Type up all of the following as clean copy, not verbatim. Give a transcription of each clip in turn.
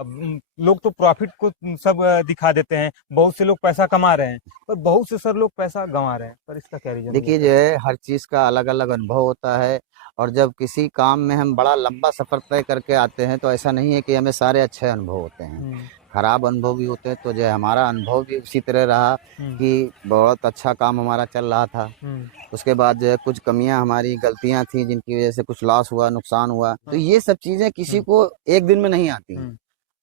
अब लोग तो प्रॉफिट को सब दिखा देते हैं। बहुत से लोग पैसा कमा रहे हैं, पर बहुत से सर लोग पैसा गंवा रहे हैं। पर इसका क्या रीजन हो देखिए, सकता जो है? है हर चीज़ का अलग अलग अनुभव होता है। और जब किसी काम में हम बड़ा लंबा सफ़र तय करके आते हैं तो ऐसा नहीं है कि हमें सारे अच्छे अनुभव होते हैं। हम्म। खराब अनुभव भी होते हैं। तो जो है हमारा अनुभव भी उसी तरह रहा हम्म। कि बहुत अच्छा काम हमारा चल रहा था। हम्म। उसके बाद जो है कुछ कमियां हमारी गलतियां थी जिनकी वजह से कुछ लॉस हुआ, नुकसान हुआ। तो हाँ। ये सब चीज़ें किसी हम्म। को एक दिन में नहीं आती हैं, हम्म।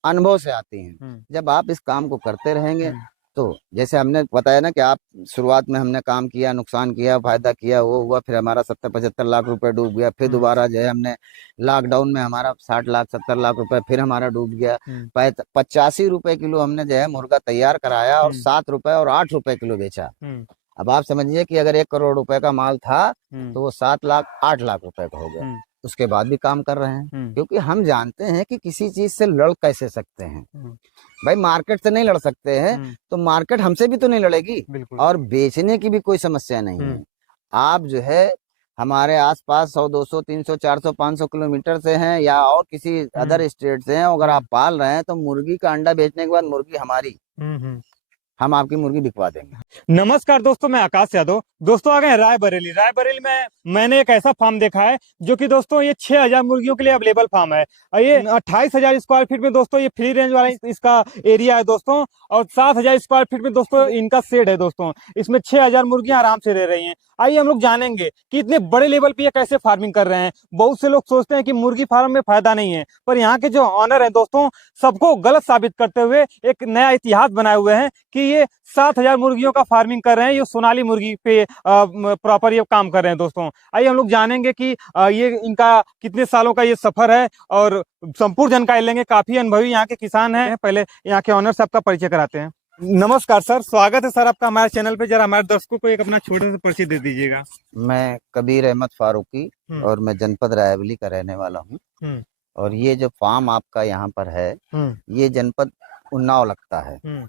अनुभव से आती हैं। हम्म। जब आप इस काम को करते रहेंगे हम्म। तो जैसे हमने बताया ना कि आप शुरुआत में हमने काम किया, नुकसान किया, फायदा किया, वो हुआ, फिर हमारा 70-75 लाख रुपए डूब गया। फिर हम्म। दोबारा जो है हमने लॉकडाउन में हमारा 60 लाख 70 लाख रुपए फिर हमारा डूब गया। हम्म। 85 रुपए किलो हमने जो है मुर्गा तैयार कराया और हम्म। 7 रुपए और 8 रुपए किलो बेचा। हम्म। अब आप समझिए कि अगर 1 करोड़ रुपए का माल था हम्म। तो वो 7 लाख 8 लाख रुपए का हो गया। हम्म। उसके बाद भी काम कर रहे हैं हम्म। क्योंकि हम जानते हैं कि किसी चीज से लड़ कैसे सकते हैं। हम्म। भाई मार्केट से नहीं लड़ सकते हैं हम्म। तो मार्केट हमसे भी तो नहीं लड़ेगी। बिल्कुल। और बेचने की भी कोई समस्या नहीं हम्म। है। आप जो है हमारे आसपास 100 200 300 400 500 किलोमीटर से हैं या और किसी हम्म। अदर स्टेट से हैं, अगर आप हम्म। पाल रहे हैं तो मुर्गी का अंडा बेचने के बाद मुर्गी हमारी, हम्म। हम आपकी मुर्गी बिकवा देंगे। नमस्कार दोस्तों, मैं आकाश यादव। दोस्तों आ गए हैं रायबरेली। रायबरेली में मैंने एक ऐसा फार्म देखा है जो कि दोस्तों ये 6000 मुर्गियों के लिए अवेलेबल फार्म है। और ये 28,000 स्क्वायर फीट में दोस्तों ये फ्री रेंज वाला इसका एरिया है दोस्तों। और 7,000 स्क्वायर फीट में दोस्तों इनका शेड है दोस्तों। इसमें 6000 मुर्गियां आराम से रह रही हैं। आइए हम लोग जानेंगे कि इतने बड़े लेवल पे ये कैसे फार्मिंग कर रहे हैं। बहुत से लोग सोचते हैं कि मुर्गी फार्म में फायदा नहीं है, पर यहाँ के जो ऑनर है दोस्तों सबको गलत साबित करते हुए एक नया इतिहास बनाए हुए हैं कि ये 7,000 मुर्गियों का फार्मिंग कर रहे हैं। ये सोनाली मुर्गी पे प्रॉपर ये काम कर रहे हैं दोस्तों। आइए हम लोग जानेंगे कि ये इनका कितने सालों का ये सफर है और संपूर्ण जानकारी लेंगे। काफी अनुभवी यहाँ के किसान हैं। पहले यहाँ के ऑनर साहब का परिचय कराते हैं। नमस्कार सर, स्वागत है सर आपका हमारे चैनल पे। जरा हमारे दर्शकों को एक अपना छोटे से परिचय दे दीजिएगा। मैं कबीर अहमद फारूकी हम्म। और मैं जनपद रायबरेली का रहने वाला हूँ। हम्म। और ये जो फार्म आपका यहाँ पर है हम्म। ये जनपद उन्नाव लगता है। हम्म।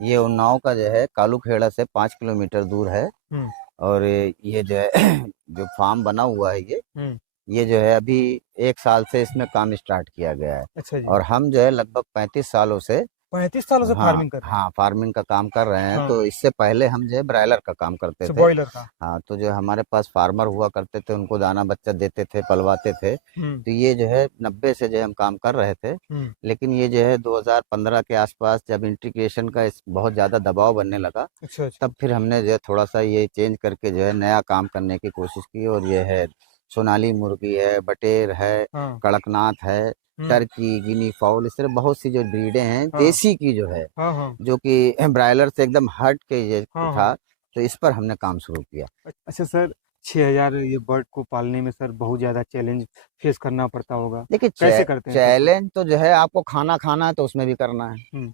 ये उन्नाव का जो है कालूखेड़ा से 5 किलोमीटर दूर है। हम्म। और ये जो है जो फार्म बना हुआ है हम्म। ये जो है अभी 1 साल से इसमें काम स्टार्ट किया गया है। अच्छा जी। और हम जो है लगभग 35 सालों से 35 सालों से हाँ फार्मिंग कर रहे हैं? हाँ फार्मिंग का काम कर रहे हैं। हाँ। तो इससे पहले हम जो है ब्रायलर का काम करते अच्छा, थे। बॉयलर का। हाँ, तो जो हमारे पास फार्मर हुआ करते थे उनको दाना बच्चा देते थे, पलवाते थे। हम्म। तो ये जो है 90 से जो है हम काम कर रहे थे। हम्म। लेकिन ये जो है 2015 के आसपास जब इंटीग्रेशन का बहुत ज़्यादा दबाव बनने लगा अच्छा अच्छा। तब फिर हमने जो है थोड़ा सा ये चेंज करके जो है नया काम करने की कोशिश की। और ये है सोनाली मुर्गी है, बटेर है, हाँ। कड़कनाथ है, हम्म। टर्की, गिनी फाउल, इस तरह बहुत सी जो ब्रीडें हैं हाँ। देसी की जो है, हाँ। हाँ। जो कि ब्रायलर से एकदम हट के ये हाँ। हाँ। था। तो इस पर हमने काम शुरू किया। अच्छा सर, 6,000 ये बर्ड को पालने में सर बहुत ज्यादा चैलेंज फेस करना पड़ता होगा। देखिए कैसे करते हैं सर? चैलेंज तो जो है आपको खाना खाना है तो उसमें भी करना है। हम्म।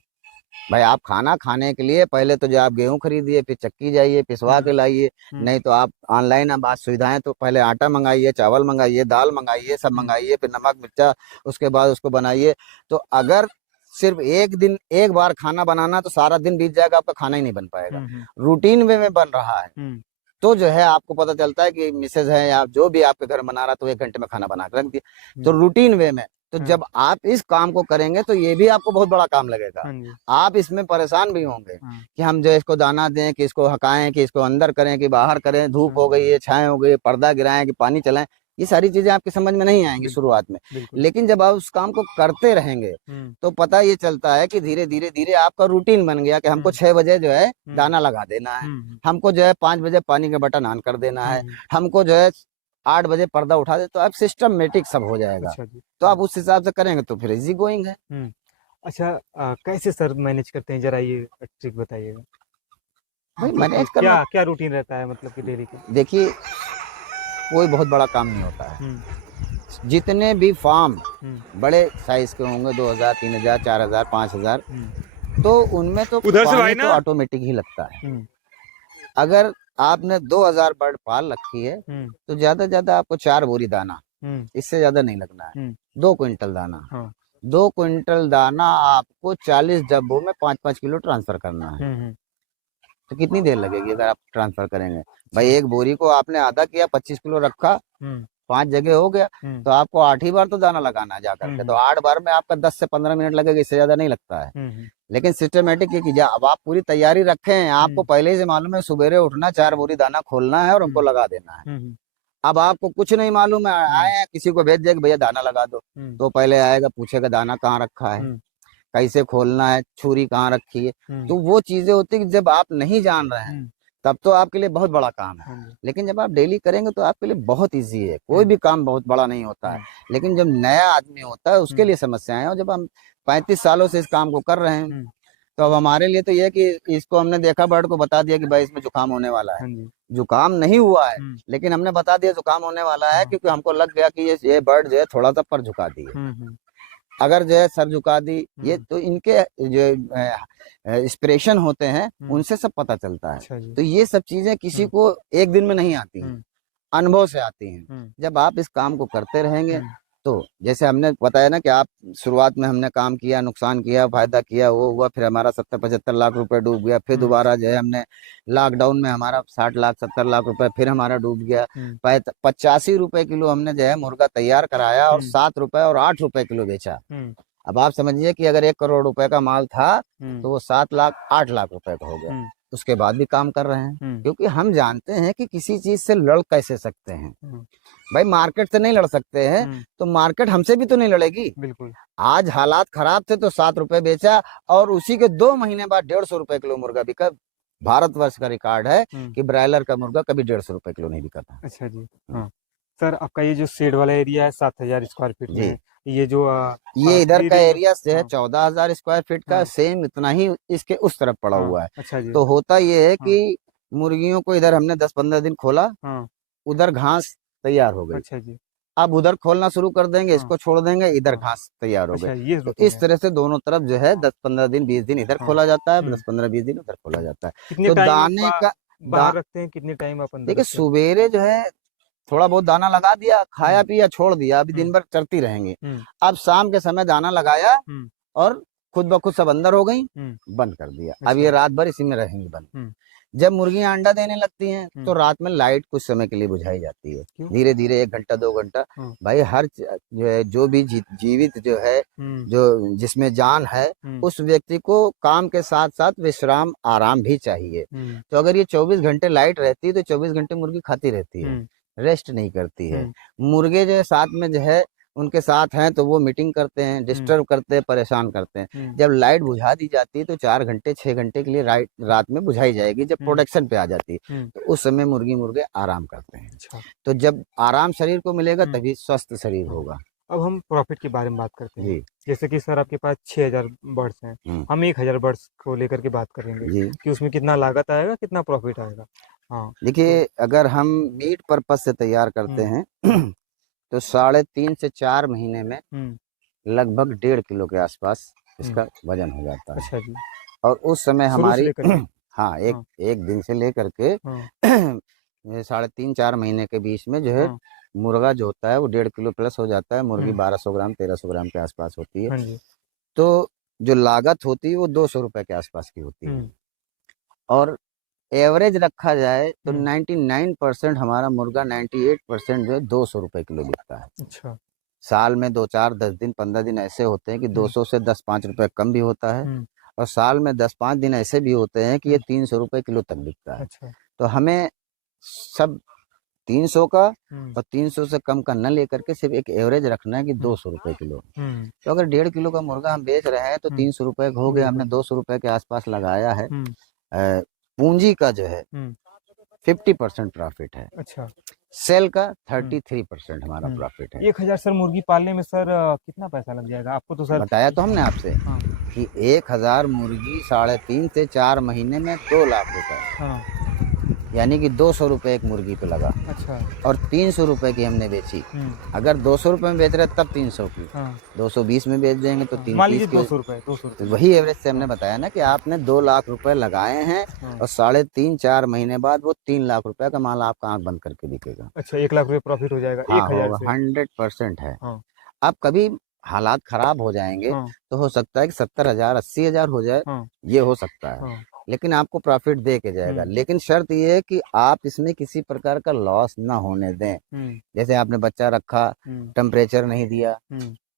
भाई आप खाना खाने के लिए पहले तो जो आप गेहूं खरीदिए, फिर चक्की जाइए, पिसवा हम्म। के लाइए। हम्म। नहीं तो आप ऑनलाइन अब आज सुविधाएं, तो पहले आटा मंगाइए, चावल मंगाइए, दाल मंगाइए, सब हम्म। मंगाइए, फिर नमक मिर्चा, उसके बाद उसको बनाइए। तो अगर सिर्फ एक दिन एक बार खाना बनाना तो सारा दिन बीत जाएगा, आपका खाना ही नहीं बन पाएगा। हम्म। रूटीन वे में बन रहा है हम्म। तो जो है आपको पता चलता है कि मिसेज है या जो भी आपके घर में बना रहा तो 1 घंटे में खाना बना के रख दिया। तो हम्म। रूटीन वे में, तो हाँ। जब आप इस काम को करेंगे तो ये भी आपको बहुत बड़ा काम लगेगा। हाँ जी। आप इसमें परेशान भी होंगे हाँ। कि हम जो है इसको दाना दें, कि इसको हकाएं, कि इसको अंदर करें, कि बाहर करें, धूप हाँ। हो गई है, छाए हो गई है, पर्दा गिराएं, कि पानी चलाएं। ये सारी चीजें आपकी समझ में नहीं आएंगी बिल्कुल। शुरुआत में। बिल्कुल। लेकिन जब आप उस काम को करते रहेंगे हम्म। तो पता ये चलता है कि धीरे धीरे धीरे आपका रूटीन बन गया कि हमको हम्म। 6 बजे जो है हम्म। दाना लगा देना है, हम्म। हमको जो है 5 बजे पानी का बटन ऑन कर देना है, हम्म। हमको जो है 8 बजे पर्दा उठा दे। तो अब सिस्टमेटिक सब हो जाएगा। अच्छा जी। तो आप उस हिसाब से करेंगे तो फिर इजी गोइंग है। हम्म। अच्छा, कैसे सर मैनेज करते हैं, जरा ये ट्रिक बताइएगा। भाई मतलब कि मैनेज करना, क्या क्या रूटीन रहता है, मतलब कि डेली के? देखिए कोई बहुत बड़ा काम नहीं होता है। हम्म। जितने भी फार्म हम्म। बड़े साइज के होंगे, 2,000 3,000 4,000 5,000, हम्म। तो उनमें तो उधर से भाई पानी तो ना। ऑटोमेटिक ही लगता है। हम्म। अगर आपने 2,000 बर्ड पाल रखी है हम्म। तो ज्यादा से ज्यादा आपको 4 बोरी दाना, हम्म। इससे ज्यादा नहीं लगना है। हम्म। 2 क्विंटल दाना, हाँ। 2 क्विंटल दाना आपको 40 डब्बों में 5-5 किलो ट्रांसफर करना है। हम्म। तो कितनी देर लगेगी अगर आप ट्रांसफर करेंगे? भाई अच्छा। एक बोरी को आपने आधा किया, 25 किलो रखा, हम्म। 5 जगह हो गया तो आपको 8 ही बार तो दाना लगाना है जाकर के, तो 8 बार में आपका 10 से 15 मिनट लगेगा, इससे ज्यादा नहीं लगता है। लेकिन सिस्टमेटिक ये कीजिए, अब आप पूरी तैयारी रखे हैं, आपको पहले से मालूम है सुबेरे उठना, 4 बोरी दाना खोलना है और उनको लगा देना है। अब आपको कुछ नहीं मालूम है, आए हैं किसी को भेज दिया कि भैया दाना लगा दो, तो पहले आएगा पूछेगा दाना कहाँ रखा है, कैसे खोलना है, छुरी कहाँ रखी है। तो वो चीजें होती है कि जब आप नहीं जान रहे हैं तब तो आपके लिए बहुत बड़ा काम है, लेकिन जब आप डेली करेंगे तो आपके लिए बहुत इजी है। कोई भी काम बहुत बड़ा नहीं होता है, लेकिन जब नया आदमी होता है उसके लिए समस्याएं हैं। और जब हम 35 सालों से इस काम को कर रहे हैं तो अब हमारे लिए तो ये है कि इसको हमने देखा, बर्ड को बता दिया कि भाई इसमें जुकाम होने वाला है। जुकाम नहीं हुआ है, लेकिन हमने बता दिया जुकाम होने वाला है, क्योंकि हमको लग गया कि ये बर्ड जो है थोड़ा सा पर झुका दी है। अगर जो है सर झुका दी, ये तो इनके जो एक्सप्रेशन होते हैं उनसे सब पता चलता है। तो ये सब चीजें किसी को एक दिन में नहीं आती हैं, अनुभव से आती हैं। जब आप इस काम को करते रहेंगे तो जैसे हमने बताया ना कि आप शुरुआत में हमने काम किया, नुकसान किया, फायदा किया, वो हुआ, फिर हमारा 70-75 लाख रुपए डूब गया। फिर दोबारा जो है हमने लॉकडाउन में हमारा 60 लाख 70 लाख रुपए फिर हमारा डूब गया। 85 रुपए किलो हमने जो है मुर्गा तैयार कराया और 7 रुपए और 8 रुपए किलो बेचा। अब आप समझिए कि अगर 1 करोड़ रुपए का माल था तो वो 7 लाख 8 लाख रुपए का हो गया। उसके बाद भी काम कर रहे हैं, क्योंकि हम जानते हैं कि किसी चीज से लड़ कैसे सकते हैं। भाई मार्केट से नहीं लड़ सकते हैं तो मार्केट हमसे भी तो नहीं लड़ेगी। बिल्कुल। आज हालात खराब थे तो 7 रुपए बेचा और उसी के 2 महीने बाद 150 रुपए किलो मुर्गा बिका। भारतवर्ष का रिकॉर्ड है कि ब्रायलर का मुर्गा कभी 150 रुपए किलो नहीं बिका था। अच्छा जी। हाँ सर, आपका ये जो शेड वाला एरिया है 7,000 स्क्वायर फीट में है, ये जो ये इधर का एरिया से है 14,000 स्क्वायर फीट का, सेम इतना ही इसके उस तरफ पड़ा हुआ है। अच्छा जी। तो होता ये है कि मुर्गियों को इधर हमने 10-15 दिन खोला, उधर घास तैयार हो गई। अच्छा जी। अब उधर खोलना शुरू कर देंगे, इसको छोड़ देंगे, इधर घास तैयार हो गई। तो इस तरह से दोनों तरफ जो है 10-15 दिन 20 दिन इधर खोला जाता है, 10-15-20 दिन उधर खोला जाता है। तो दाने का बाहर रखते हैं कितने टाइम अपन? देखिए सुबेरे जो है थोड़ा बहुत दाना लगा दिया, खाया पिया, छोड़ दिया, अभी दिन भर चरती रहेंगी। अब शाम के समय दाना लगाया और खुद ब खुद सब अंदर हो गई, बंद कर दिया। अब ये रात भर इसी में रहेंगी बंद। जब मुर्गियां अंडा देने लगती हैं तो रात में लाइट कुछ समय के लिए बुझाई जाती है, धीरे धीरे 1 घंटा 2 घंटा। भाई हर जो है जो भी जीवित जो है, जो जिसमें जान है, उस व्यक्ति को काम के साथ साथ विश्राम आराम भी चाहिए। तो अगर ये 24 घंटे लाइट रहती है तो 24 घंटे मुर्गी खाती रहती है, रेस्ट नहीं करती है। मुर्गे जो है साथ में जो है उनके साथ हैं तो वो मीटिंग करते हैं, डिस्टर्ब करते हैं, परेशान करते हैं। जब लाइट बुझा दी जाती है तो 4 घंटे 6 घंटे के लिए रात में बुझाई जाएगी, जब प्रोडक्शन पे आ जाती है तो उस समय मुर्गे आराम करते हैं। अच्छा। तो जब आराम शरीर को मिलेगा तभी स्वस्थ शरीर होगा। अब हम प्रॉफिट के बारे में बात करते हैं। जैसे कि सर आपके पास 6,000 बर्ड्स हैं, हम 1,000 बर्ड्स को लेकर के बात करेंगे कि उसमें कितना लागत आएगा, कितना प्रॉफिट आएगा। हाँ देखिए, अगर हम मीट पर्पज से तैयार करते हैं तो 3.5 से 4 महीने में लगभग 1.5 किलो के आसपास इसका वजन हो जाता है। अच्छा जी। और उस समय हमारी हाँ एक दिन से लेकर के 3.5-4 महीने के बीच में जो है मुर्गा जो होता है वो 1.5 किलो प्लस हो जाता है। मुर्गी 1200 ग्राम 1300 ग्राम के आसपास होती है। तो जो लागत होती है वो 200 रुपए के आसपास की होती है। और एवरेज रखा जाए तो 99% हमारा मुर्गा 98% जो है 200 रुपए किलो बिकता है। अच्छा। साल में 2-4 10 दिन 15 दिन ऐसे होते हैं कि 200 से 10-5 रुपए कम भी होता है, और साल में 10-5 दिन ऐसे भी होते हैं कि ये 300 रुपए किलो तक बिकता है। अच्छा। तो हमें सब 300 का और 300 से कम का न लेकर के सिर्फ एक एवरेज रखना है कि 200 रुपए किलो। तो अगर 1.5 किलो का मुर्गा हम बेच रहे हैं तो 300 रुपए हो गया, हमने 200 रुपए के आसपास लगाया है। पूंजी का जो है 50% प्रॉफिट है। अच्छा। सेल का 33% हमारा प्रॉफिट है। 1,000 सर मुर्गी पालने में सर कितना पैसा लग जाएगा आपको? तो सर बताया तो हमने आपसे कि 1,000 मुर्गी 3.5 से 4 महीने में 2 लाख रुपए, यानी कि 200 रुपए एक मुर्गी पे लगा। अच्छा। और 300 रुपए की हमने बेची। अगर 200 रुपए में बेच रहे तब 300 की, 220 में बेच देंगे तो 330 की। 200 रुपए। वही एवरेज से हमने बताया ना कि आपने 2 लाख रुपए लगाए हैं और 3.5-4 महीने बाद वो 3 लाख रुपए का माल आपका आंख बंद करके बिकेगा। अच्छा, 1 लाख रुपए प्रॉफिट हो जाएगा। 1,000 से 100% है। अब कभी हालात खराब हो जाएंगे तो हो सकता है कि 70,000 80,000 हो जाए, ये हो सकता है। लेकिन आपको प्रॉफिट दे के जाएगा। लेकिन शर्त ये है कि आप इसमें किसी प्रकार का लॉस ना होने दें। जैसे आपने बच्चा रखा, टेम्परेचर नहीं दिया,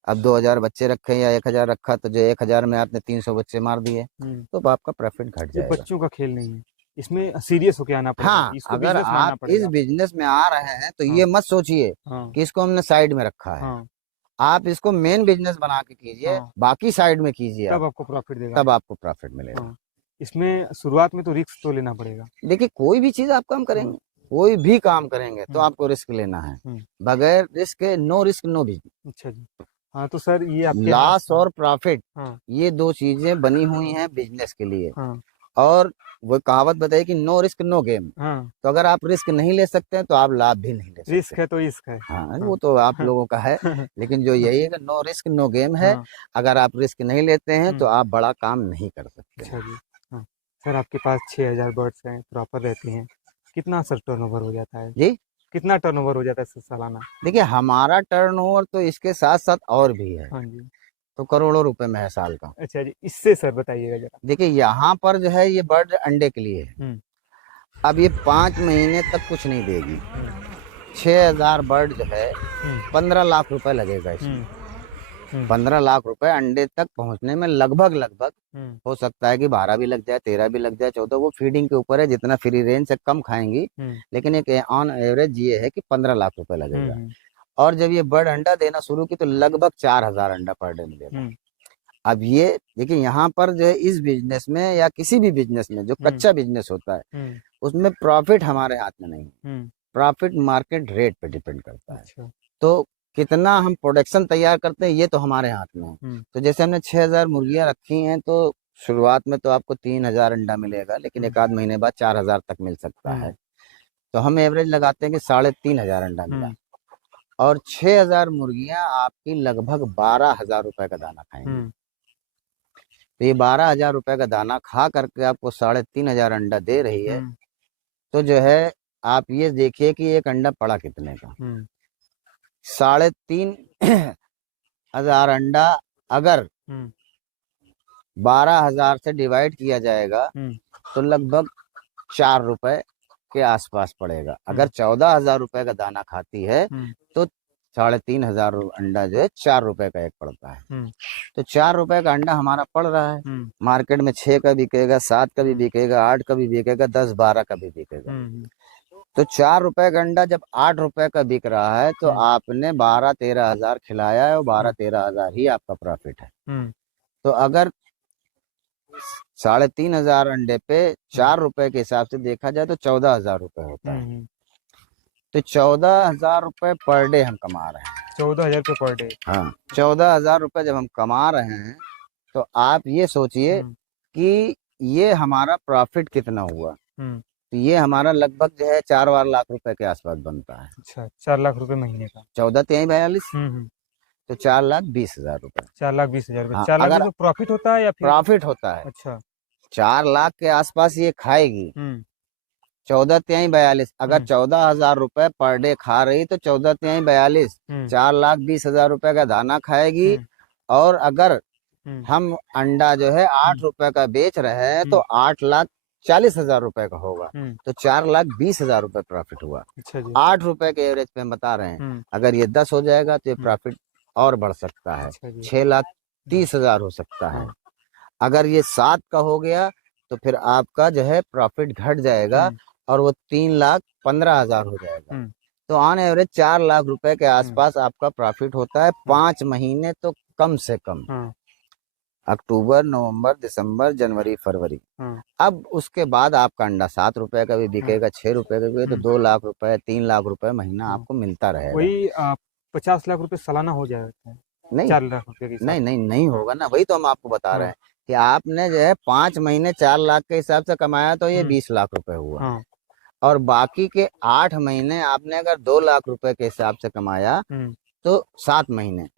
अब 2000 बच्चे रखे या 1000 रखा, तो जो 1000 में आपने 300 बच्चे मार दिए, तो आपका प्रॉफिट घट ये जाएगा। बच्चों का खेल नहीं है, इसमें सीरियस होके आना पड़ेगा, हाँ, इसको अगर बिजनेस में आना आप इस पड़ेगा। बिजनेस में आ रहे हैं तो हाँ। ये मत सोचिए हाँ। कि इसको हमने साइड में रखा है। हाँ। आप इसको मेन बिजनेस बना के कीजिए, हाँ। बाकी साइड में कीजिए तब आप, आपको प्रॉफिट देगा। तब आपको प्रॉफिट मिलेगा। हाँ। इसमें शुरुआत में तो रिस्क तो लेना पड़ेगा। देखिए, कोई भी चीज आप काम करेंगे, कोई भी काम करेंगे तो आपको रिस्क लेना है। बगैर रिस्क के नो रिस्क नो बिजनेस। अच्छा जी। हाँ तो सर ये आपके यहाँ लॉस और प्रॉफिट, हाँ। ये दो चीजें बनी हुई हैं बिजनेस के लिए। हाँ। और वो कहावत बताई कि नो रिस्क नो गेम। हाँ। तो अगर आप रिस्क नहीं ले सकते हैं तो आप लाभ भी नहीं ले रिस्क सकते। है तो इश्क है। हाँ, वो तो आप लोगों का है, लेकिन जो यही है कि नो रिस्क नो गेम है। हाँ। अगर आप रिस्क नहीं लेते हैं तो आप बड़ा काम नहीं कर सकते अच्छा हैं। जी। हाँ सर, आपके पास 6000 बर्ड्स हैं, प्रॉपर रहते हैं, कितना सर टर्नओवर हो जाता है? जी, कितना टर्नओवर हो जाता है सर सालाना? देखिए, हमारा टर्नओवर तो इसके साथ साथ और भी है, हाँ जी। तो करोड़ों रुपए में है साल का। अच्छा जी, इससे सर बताइएगा जरा। देखिए, यहाँ पर जो है ये बर्ड अंडे के लिए है। अब ये 5 महीने तक कुछ नहीं देगी। 6000 बर्ड जो है 15 लाख रुपए लगेगा इसमें। 15 लाख रुपए अंडे तक पहुंचने में लगभग हो सकता है कि 12 भी लग जाए, 13 भी लग जाए, 14। वो फीडिंग के ऊपर है, जितना फ्री रेंज से कम खाएंगी। लेकिन एक ऑन एवरेज ये है कि 15 लाख रुपए लगेगा। और जब ये बर्ड अंडा देना शुरू की तो लगभग 4000 अंडा पर डे मिलेगा। अब ये देखिए, यहाँ पर जो है इस बिजनेस में या किसी भी बिजनेस में जो कच्चा बिजनेस होता है उसमें प्रॉफिट हमारे हाथ में नहीं है। प्रॉफिट मार्केट रेट पे डिपेंड करता है। अच्छा। तो कितना हम प्रोडक्शन तैयार करते हैं ये तो हमारे हाथ में है। तो जैसे हमने 6000 मुर्गियां रखी हैं तो शुरुआत में तो आपको 3000 अंडा मिलेगा, लेकिन एक आध महीने बाद 4000 तक मिल सकता है। तो हम एवरेज लगाते हैं कि 3500 अंडा मिला, और 6000 मुर्गियां आपकी लगभग 12000 रुपए का दाना खाएंगी। तो ये 12000 रुपए का दाना खा करके आपको 3500 अंडा दे रही है। तो जो है आप ये देखिए कि एक अंडा पड़ा कितने का। 3500 अंडा अगर 12000 से डिवाइड किया जाएगा तो लगभग 4 रुपए के आसपास पड़ेगा। अगर 14000 रुपए का दाना खाती है तो 3500 अंडा जो है 4 रुपए का एक पड़ता है। तो 4 रुपए का अंडा हमारा पड़ रहा है। मार्केट में 6 का बिकेगा, 7 का भी बिकेगा, 8 का भी बिकेगा, 10 12 का भी बिकेगा। तो 4 रुपए का अंडा जब 8 रुपए का बिक रहा है तो आपने 12-13 हजार खिलाया है, और 12-13 हजार ही आपका प्रॉफिट है। तो अगर 3500 अंडे पे 4 रुपए के हिसाब से देखा जाए तो 14000 रुपए होता है। तो 14000 रुपए पर डे हम कमा रहे हैं। 14000 रुपये पर डे? हाँ, 14000 रुपए जब हम कमा रहे हैं तो आप ये सोचिए कि ये हमारा प्रॉफिट कितना हुआ। तो ये हमारा लगभग जो है 4 लाख रुपए के आसपास बनता है। अच्छा, 4 लाख रुपए महीने का? 14 3 42, तो 4,20,000 रुपए। 4,20,000 रुपए। हाँ, 4 लाख अगर रुपए प्रॉफिट होता है या फिर? प्रॉफिट होता है। अच्छा। 4 लाख के आसपास ये खाएगी। 14 3 42, अगर 14,000 रुपए पर डे खा रही तो 14 3 42, 4,20,000 रुपए का दाना खाएगी। और अगर हम अंडा जो है 8 रुपए का बेच रहे हैं तो 8,40,000 रुपए का होगा। तो 4,20,000 रुपए प्रॉफिट हुआ। अच्छा जी। 8 रुपए के एवरेज पे हम बता रहे हैं। अगर ये 10 हो जाएगा तो ये प्रॉफिट और बढ़ सकता है। अच्छा जी। 6,30,000 हो सकता है। अगर ये 7 का हो गया तो फिर आपका जो है प्रॉफिट घट जाएगा और वो 3,15,000 हो जाएगा। तो ऑन एवरेज 4 लाख रुपए के आसपास आपका प्रॉफिट होता है 5 महीने तो कम से कम। अक्टूबर, नवंबर, दिसंबर, जनवरी, फरवरी। अब उसके बाद आपका अंडा 7 रुपए का भी बिकेगा, 6 रुपए का भी, तो 2 लाख रुपए, 3 लाख रुपए महीना आपको मिलता रहेगा। वही 50 लाख रुपए सालाना हो जाता है? नहीं, 4 लाख रुपए की? नहीं होगा ना। वही तो हम आपको बता रहे हैं कि आपने जो है 5 महीने 4 लाख के हिसाब से कमाया तो ये 20 लाख रुपए हुआ। और बाकी के 8 महीने आपने अगर 2 लाख रुपए के हिसाब से कमाया तो 7 महीने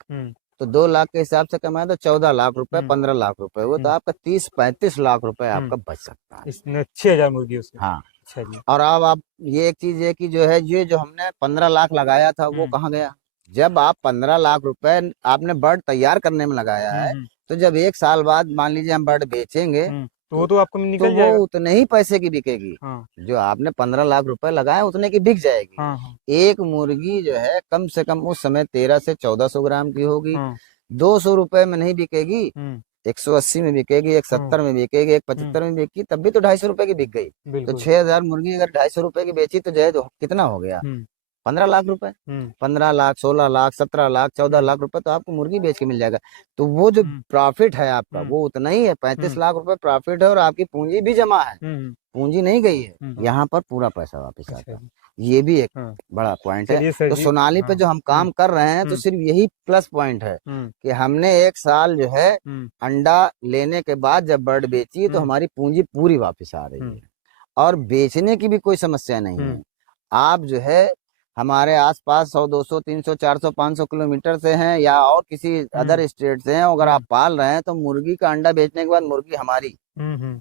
तो 2 लाख के हिसाब से कमाया तो 14 लाख रुपए, 15 लाख रुपए हुआ। तो आपका 30-35 लाख रुपए आपका बच सकता है इसमें 6000 मुर्गियों से। हाँ। अच्छा जी। और अब आप ये एक चीज है कि जो है ये जो हमने 15 लाख लगाया था वो कहाँ गया? जब आप 15 लाख रुपए आपने बर्ड तैयार करने में लगाया है तो जब 1 साल बाद मान लीजिए हम बर्ड बेचेंगे तो वो तो आपको तो निकल वो जाएगा। उतने ही पैसे की बिकेगी। हाँ जो आपने 15 लाख रुपए लगाए उतने की बिक जाएगी। हाँ हाँ एक मुर्गी जो है कम से कम उस समय 13 से 1400 ग्राम की होगी। हाँ 200 रुपए में नहीं बिकेगी, हम्म 180 में बिकेगी, हम्म 170 में बिकेगी, हम्म 175 में बिकेगी, तब भी तो 250 रुपए की बिक गई। तो बिल्कुल 6000 मुर्गी अगर 250 रुपए की बेची तो जो है तो कितना हो गया? हम्म 15 लाख रुपए। हम्म 15 लाख, 16 लाख, 17 लाख, 14 हम्म लाख रुपए तो आपको मुर्गी बेच के मिल जाएगा। तो वो जो हम्म प्रॉफिट है आपका हम्म वो उतना ही है, 35 हम्म लाख रुपए प्रॉफिट है और आपकी पूंजी भी जमा है, हम्म पूंजी नहीं गई है। हम्म। यहाँ पर पूरा पैसा वापस अच्छा आता जी। है। ये भी एक हाँ बड़ा पॉइंट है। चलिए सर तो जी। सोनाली हाँ पे जो हम काम कर रहे हैं तो हम्म सिर्फ यही प्लस पॉइंट है हम्म कि हमने एक साल जो है हम्म अंडा लेने के बाद जब बर्ड बेची तो हम्म हमारी पूंजी पूरी वापस आ रही हम्म है और बेचने की भी कोई समस्या नहीं हम्म है। आप जो है हमारे आसपास 100 200 300 400 500 किलोमीटर से हैं या और किसी हम्म अदर स्टेट से हैं, अगर आप हम्म पाल रहे हैं तो मुर्गी का अंडा बेचने के बाद मुर्गी हमारी, हम्म।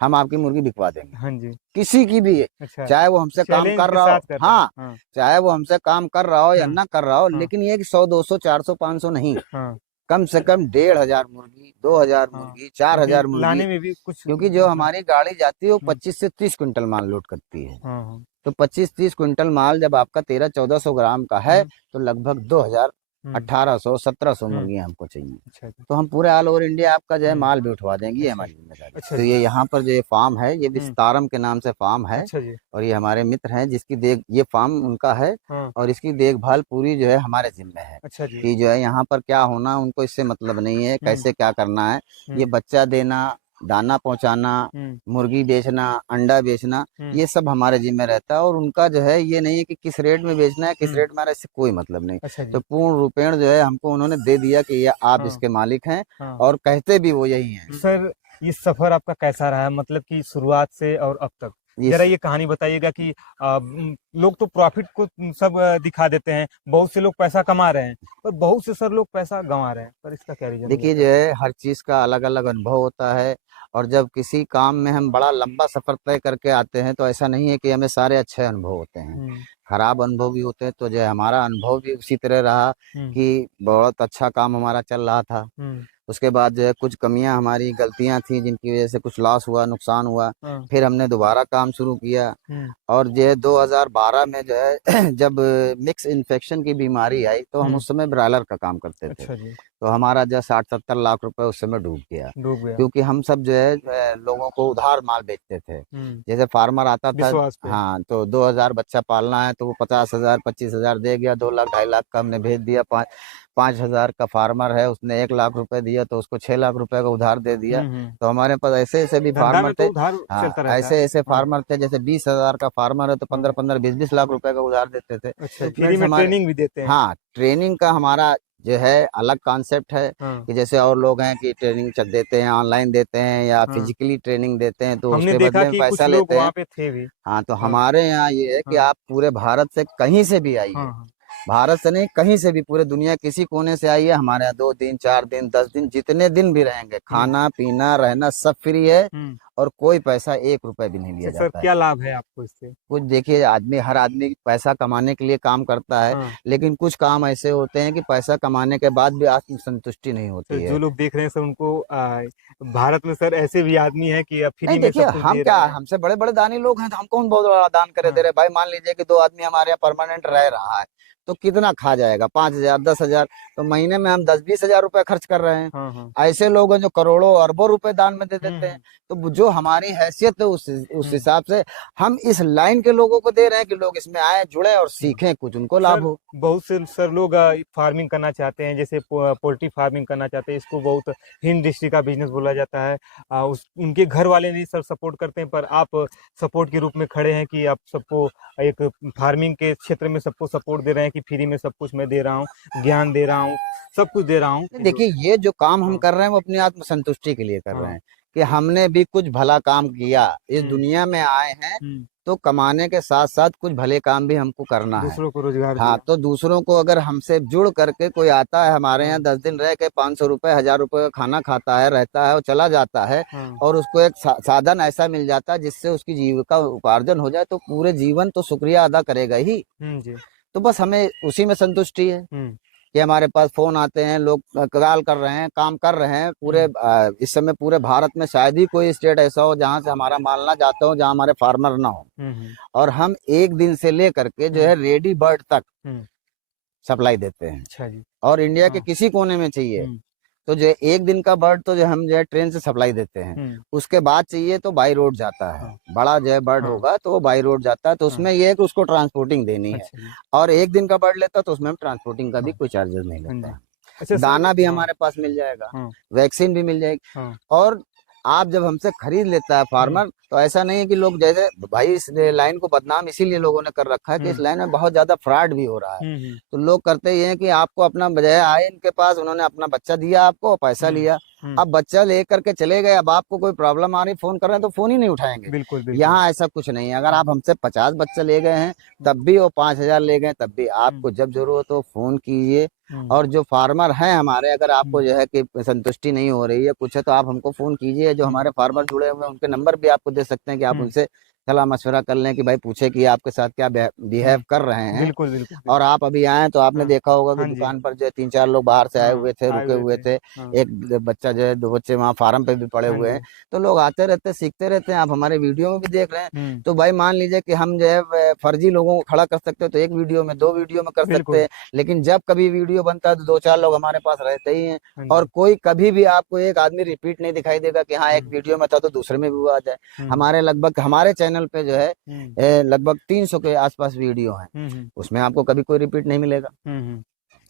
हम आपकी मुर्गी बिकवा देंगे हाँ जी। किसी की भी। अच्छा चाहे वो हमसे काम चैलेंज कर के रहा साथ हो, कर रहे हैं। हाँ, हाँ चाहे वो हमसे काम कर रहा हो या हाँ ना कर रहा हो, हाँ लेकिन ये कि 100 200 400 500 नहीं, हाँ कम से कम 1500 मुर्गी, 2000 हाँ मुर्गी, 4000 क्योंकि मुर्गी। लाने में भी कुछ क्योंकि जो मतलब। हमारी गाड़ी जाती है वो हम्म 25 से 30 क्विंटल माल लोड करती है। हाँ हाँ तो 25-30 क्विंटल माल जब आपका 1300-1400 ग्राम का है हम्म तो लगभग 2000, हम्म 1800-1700 हम्म। मुर्गियां हमको चाहिए। अच्छा जी। तो हम पूरे ऑल ओवर इंडिया आपका जो है हम्म माल भी उठवा देंगे, ये अच्छा हमारी जिम्मेदारी है। अच्छा तो जी। ये यहाँ पर जो ये फार्म है ये हम्म विस्तारम के नाम से फार्म है अच्छा जी। और ये हमारे मित्र हैं जिसकी देख, ये फार्म उनका है हाँ और इसकी देखभाल पूरी जो है हमारे जिम्मे है अच्छा जी। कि जो है यहाँ पर क्या होना उनको इससे मतलब नहीं है, हम्म कैसे क्या करना है। ये हम्म बच्चा देना, दाना पहुंचाना, हम्म मुर्गी बेचना, अंडा बेचना, हम्म ये सब हमारे जिम्मे रहता है और उनका जो है ये नहीं है कि किस रेट में बेचना है, किस हम्म। रेट में, इससे कोई मतलब नहीं। अच्छा तो जी। पूर्ण रूपेण जो है हमको उन्होंने दे दिया कि ये आप हाँ इसके मालिक हैं हाँ और कहते भी वो यही हैं। सर ये सफर आपका कैसा रहा है मतलब कि शुरुआत से और अब तक जरा इस ये कहानी बताइएगा कि लोग तो प्रॉफिट को सब दिखा देते हैं, बहुत से लोग पैसा कमा रहे हैं पर बहुत से सर लोग पैसा गंवा रहे हैं, पर इसका क्या रीजन हो देखिए जाता जो है? है हर चीज का अलग अलग अनुभव होता है और जब किसी काम में हम बड़ा लंबा सफर तय करके आते हैं तो ऐसा नहीं है कि हमें सारे अच्छे अनुभव होते हैं, हम्म खराब अनुभव भी होते हैं। तो जो है हमारा अनुभव भी उसी तरह रहा हम्म कि बहुत अच्छा काम हमारा चल रहा था। हम्म उसके बाद जो है कुछ कमियां हमारी गलतियां थी जिनकी वजह से कुछ लॉस हुआ, नुकसान हुआ। हाँ फिर हमने दोबारा काम शुरू किया हम्म और जो है 2012 में जो है जब मिक्स इन्फेक्शन की बीमारी आई तो हम हम्म उस समय ब्रॉयलर का काम करते थे। अच्छा जी। तो हमारा जो 60-70 लाख रुपए उस समय डूब गया डूब गया। क्योंकि हम सब जो है लोगों को उधार माल बेचते थे। जैसे फार्मर आता था, विश्वास पे। हाँ, तो 2000 बच्चा पालना है तो वो 50,000 25,000 दे गया, 2 लाख 2.5 लाख का हमने भेज दिया। 5,000 का फार्मर है उसने 1 लाख रुपए दिया तो उसको 6 लाख रुपए का उधार दे दिया। तो हमारे पास ऐसे ऐसे भी धंधा फार्मर में थे, तो उधार हाँ, चलता रहता है। ऐसे ऐसे हाँ फार्मर थे जैसे 20,000 का फार्मर है तो हाँ 15-15 20-20 लाख रुपए का उधार देते थे। अच्छा तो फ्री फ्रेंड्स में हमारे, ट्रेनिंग भी देते हैं। हाँ, ट्रेनिंग का हमारा जो है अलग कॉन्सेप्ट है हाँ कि जैसे और लोग हैं कि ट्रेनिंग देते हैं, ऑनलाइन देते हैं या हाँ फिजिकली ट्रेनिंग देते हैं तो हमने उसके देखा बदले में कि कुछ पैसा लोग लेते हैं। वहाँ पे थे भी। हाँ, तो हाँ हमारे यहाँ ये है कि हाँ आप पूरे भारत से कहीं से भी हाँ आइए, हाँ भारत से नहीं कहीं से भी, पूरे दुनिया किसी कोने से आइए, हमारे यहाँ 2 दिन 4 दिन 10 दिन जितने दिन भी रहेंगे, हम्म खाना पीना रहना सब फ्री है हम्म। और कोई पैसा 1 रुपए भी नहीं लिया अच्छा सर जाता है। क्या लाभ है आपको इससे? कुछ देखिए आदमी, हर आदमी पैसा कमाने के लिए काम करता है, हाँ लेकिन कुछ काम ऐसे होते हैं कि पैसा कमाने के बाद भी आत्मसंतुष्टि नहीं सर होती जो है। लोग देख रहे हैं सर उनको भारत में सर ऐसे भी आदमी हैं कि नहीं फ्री में देखिए सब कुछ हम दे क्या, रहे हैं। हमसे बड़े बड़े दानी लोग हैं तो हम कौन बहुत बड़ा दान करे दे हाँ रहे भाई। मान लीजिए कि 2 आदमी हमारे यहाँ परमानेंट रह रहा है तो कितना खा जाएगा, 5,000 10,000, तो महीने में हम 10-20 हजार रुपए खर्च कर रहे हैं। हाँ हाँ ऐसे लोग हैं जो करोड़ों अरबों रुपए दान में दे देते हैं। हम्म तो जो हमारी हैसियत है उस हम्म हिसाब से हम इस लाइन के लोगों को दे रहे हैं कि लोग इसमें आए, जुड़े और हम्म। सीखें, कुछ उनको लाभ सर हो। बहुत से सर लोग फार्मिंग करना चाहते हैं, जैसे पोल्ट्री फार्मिंग करना चाहते हैं, इसको बहुत हीन दृष्टि का बिजनेस बोला जाता है। उनके घर वाले नहीं सर सपोर्ट करते हैं, पर आप सपोर्ट के रूप में खड़े हैं कि आप सबको एक फार्मिंग के क्षेत्र में सबको सपोर्ट दे रहे हैं कि फ्री में सब कुछ मैं दे रहा हूँ, ज्ञान दे रहा हूँ, सब कुछ दे रहा हूँ। देखिए ये जो काम हम हाँ कर रहे हैं वो अपनी आत्मसंतुष्टि के लिए कर रहे हाँ हैं कि हमने भी कुछ भला काम किया, इस हम्म दुनिया में आए हैं हम्म। तो कमाने के साथ साथ कुछ भले काम भी हमको करना है। दूसरों को रोजगार हाँ, दिया। तो दूसरों को अगर हमसे जुड़ करके कोई आता है हमारे यहाँ हाँ 10 दिन रह के 500 रुपए 1,000 रुपए का खाना खाता है, रहता है और चला जाता है हाँ और उसको एक साधन ऐसा मिल जाता है जिससे उसकी जीविका उपार्जन हो जाए तो पूरे जीवन तो शुक्रिया अदा करेगा ही। जी तो बस हमें उसी में संतुष्टि है। हम्म। कि हमारे पास फोन आते हैं, लोग कॉल कर रहे हैं, काम कर रहे हैं पूरे इस समय पूरे भारत में शायद ही कोई स्टेट ऐसा हो जहां से हमारा माल ना जाता हो, जहां हमारे फार्मर ना हो। और हम एक दिन से लेकर के जो है रेडी बर्ड तक सप्लाई देते हैं। अच्छा जी। और इंडिया के हाँ। किसी कोने में चाहिए तो जो एक दिन का बर्ड तो जो हम जो है ट्रेन से सप्लाई देते हैं। उसके बाद चाहिए तो बाई रोड जाता है। हाँ। बड़ा जो है बर्ड हाँ। होगा तो वो बाई रोड जाता है, तो उसमें ये है कि उसको ट्रांसपोर्टिंग देनी है। अच्छा जी। और एक दिन का बर्ड लेता तो उसमें हम ट्रांसपोर्टिंग का भी हाँ। कोई चार्जेस नहीं हाँ लेता जी। है। अच्छा सर। दाना भी हाँ। हमारे पास मिल जाएगा, हाँ। वैक्सीन भी मिल जाएगी। हाँ। और आप जब हमसे खरीद लेता है फार्मर, तो ऐसा नहीं है कि लोग जैसे भाई इस लाइन को बदनाम इसीलिए लोगों ने कर रखा है कि इस लाइन में बहुत ज्यादा फ्रॉड भी हो रहा है। तो लोग करते ये हैं कि आपको अपना बजाय आए इनके पास, उन्होंने अपना बच्चा दिया आपको, पैसा लिया, अब बच्चा लेकर के चले गए, अब आपको कोई प्रॉब्लम आ रही, फोन कर रहे हैं तो फोन ही नहीं उठाएंगे। बिल्कुल बिल्कुल। यहाँ ऐसा कुछ नहीं है। अगर आप हमसे 50 बच्चे ले गए हैं तब भी, वो 5,000 ले गए तब भी, आपको जब जरूरत हो फोन कीजिए। और जो फार्मर हैं हमारे, अगर आपको जो है कि संतुष्टि नहीं हो रही है कुछ है, तो आप हमको फोन कीजिए। जो हमारे फार्मर जुड़े हुए हैं उनके नंबर भी आपको दे सकते हैं कि आप उनसे सलाह मशवरा कर लें कि भाई पूछे कि आपके साथ क्या बिहेव कर रहे हैं। बिल्कुल बिल्कुल। और आप अभी आए तो आपने हाँ। देखा होगा कि हाँ जी। दुकान पर जो 3-4 लोग बाहर से आए हाँ, हुए थे, आए रुके हुए थे। हाँ। एक बच्चा जो है, 2 बच्चे वहाँ फार्म पे भी पड़े हाँ हुए जी। हैं। तो लोग आते रहते, सीखते रहते हैं। आप हमारे वीडियो में भी देख रहे हैं। तो भाई मान लीजिए कि हम जो है फर्जी लोगों को खड़ा कर सकते हैं तो एक वीडियो में, 2 वीडियो में कर सकते बिल्कुल। हैं। लेकिन जब कभी वीडियो बनता है तो 2-4 लोग हमारे पास रहते ही हैं। हाँ और जी। कोई कभी भी आपको एक आदमी रिपीट नहीं दिखाई देगा कि हाँ एक हम्म। वीडियो में था तो दूसरे में भी वो आ जाए। हमारे लगभग हमारे चैनल पे जो है लगभग 300 के आसपास वीडियो हैं, उसमें आपको कभी कोई रिपीट नहीं मिलेगा।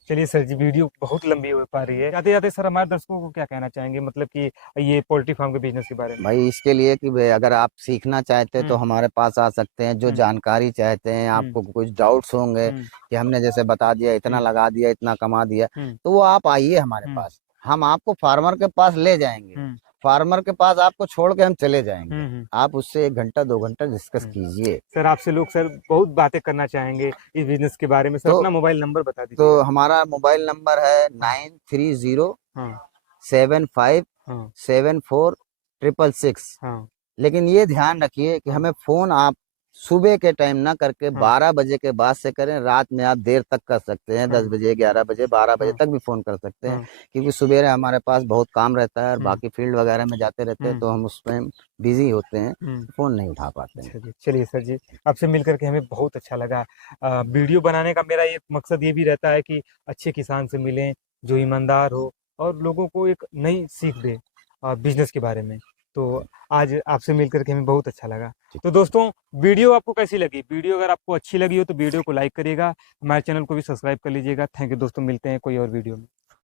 चलिए सर जी, वीडियो बहुत लंबी हो पा रही है, जाते जाते सर हमारे दर्शकों को क्या कहना चाहेंगे, मतलब कि ये पोल्ट्री फार्म के बिजनेस के बारे में। भाई इसके लिए कि भाई अगर आप सीखना चाहते हैं तो हमारे पास आ सकते हैं। जो जानकारी चाहते हैं, आपको कुछ डाउट्स होंगे कि हमने जैसे बता दिया, इतना लगा दिया, इतना कमा दिया, तो वो आप आइए हमारे पास, हम आपको फार्मर के पास ले जाएंगे। फार्मर के पास आपको छोड़ के हम चले जाएंगे। आप उससे 1 घंटा 2 घंटा डिस्कस कीजिए। सर आपसे लोग सर बहुत बातें करना चाहेंगे इस बिजनेस के बारे में, सर तो अपना मोबाइल नंबर बता दीजिए। तो हमारा मोबाइल नंबर है 9307574666। लेकिन ये ध्यान रखिए कि हमें फोन आप सुबह के टाइम ना करके 12 बजे के बाद से करें। रात में आप देर तक कर सकते हैं, 10 बजे, 11 बजे, 12 बजे तक भी फोन कर सकते हैं। क्योंकि सुबह हमारे पास बहुत काम रहता है और बाकी फील्ड वगैरह में जाते रहते हैं, तो हम उसमें बिजी होते हैं, फोन नहीं उठा पाते हैं। चलिए सर जी, आपसे मिलकर के हमें बहुत अच्छा लगा। वीडियो बनाने का मेरा ये मकसद ये भी रहता है कि अच्छे किसान से मिलें जो ईमानदार हो और लोगों को एक नई सीख दे बिजनेस के बारे में। तो आज आपसे मिलकर के हमें बहुत अच्छा लगा। तो दोस्तों, वीडियो आपको कैसी लगी? वीडियो अगर आपको अच्छी लगी हो तो वीडियो को लाइक करिएगा, हमारे चैनल को भी सब्सक्राइब कर लीजिएगा। थैंक यू दोस्तों, मिलते हैं कोई और वीडियो में।